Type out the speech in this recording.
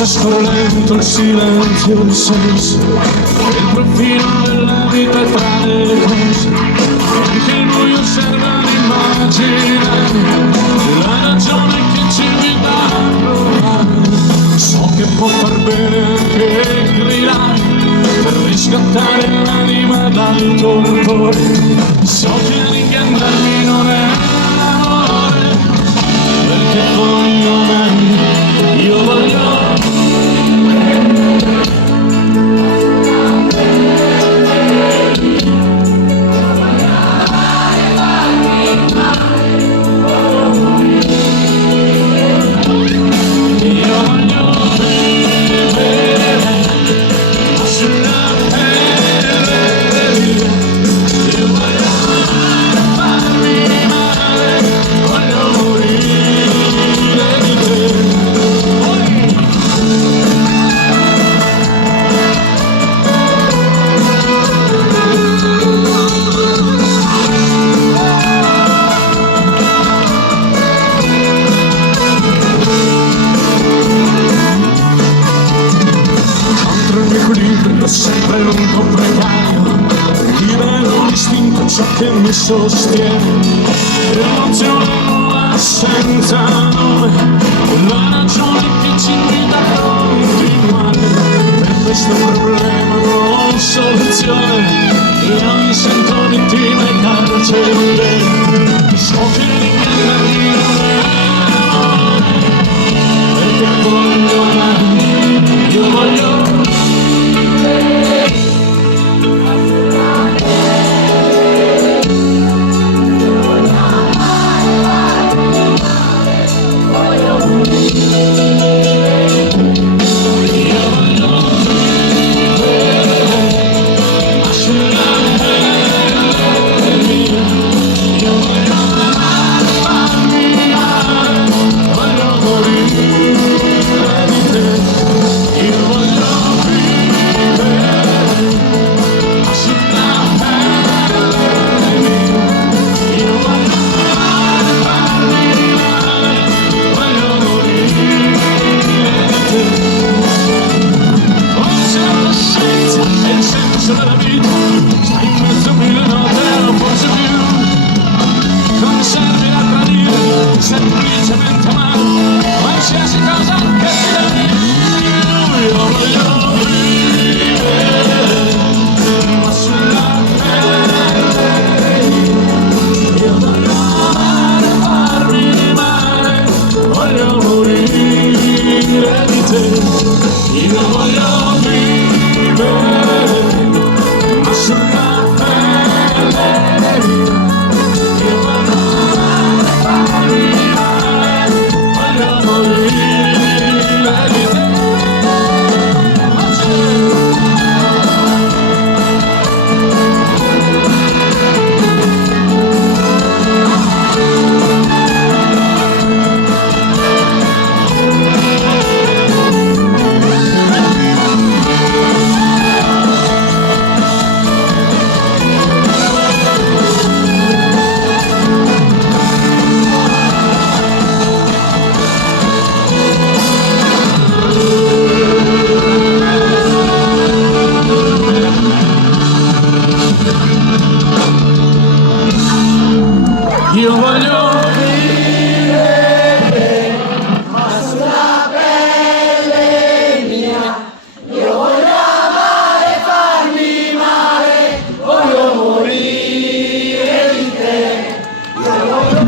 passa scorrendo il silenzio del senso, il profilo della vita tra le cose, anche il buio serve ad immaginare la ragione che ci invita a provare. So che può far bene anche gridare per riscattare l'anima dal torpore, so che andarmi non è amore, perché voglio me, io voglio. Sempre un po' precario, libero l'istinto ciò che mi sostiene, l'emozione nuova senza nome, la ragione che ci invita a continuare. Per questo problema non ho soluzione, e non mi sento vittima e carcere. So che richiamarmi non è amore, perché voglio me, io voglio. La vita sta in mezzo a mille note, non forse più, non serve a tradire, semplicemente amare qualsiasi cosa che ti dà più. Io voglio vivere, ma sulla pelle, io voglio amare, farmi male, voglio morire di te, io voglio vivere. Sulla pelle io voglio amare, farmi male, voglio morire di te. Io voglio vivere, ma sulla pelle mia, io voglio amare, farmi male, voglio morire di te, io voglio...